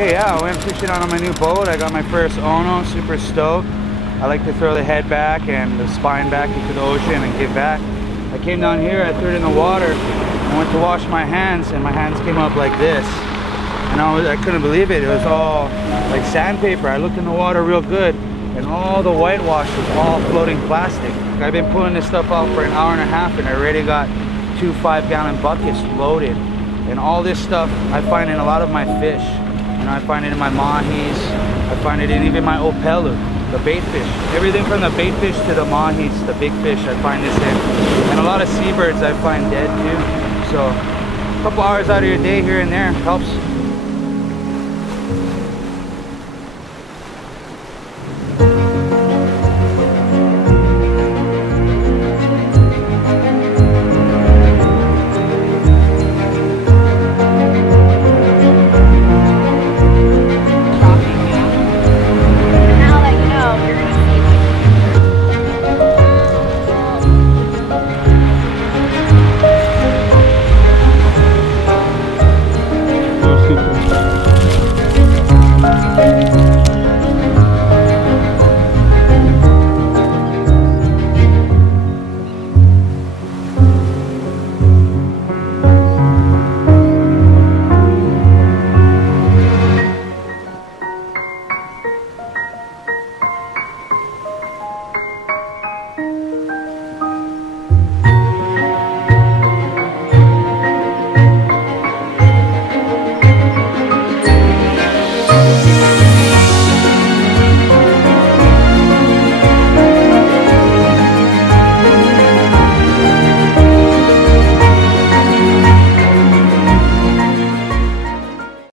Okay, yeah, I went fishing on my new boat. I got my first Ono, super stoked. I like to throw the head back and the spine back into the ocean and give back. I came down here, I threw it in the water, I went to wash my hands, and my hands came up like this. And I couldn't believe it. It was all like sandpaper. I looked in the water real good, and all the whitewash was all floating plastic. I've been pulling this stuff out for an hour and a half, and I already got 2 5-gallon buckets loaded. And all this stuff I find in a lot of my fish. You know, I find it in my mahis, I find it in even my opelu, the bait fish. Everything from the bait fish to the mahis, the big fish, I find this in. And a lot of seabirds I find dead too. So a couple hours out of your day here and there helps.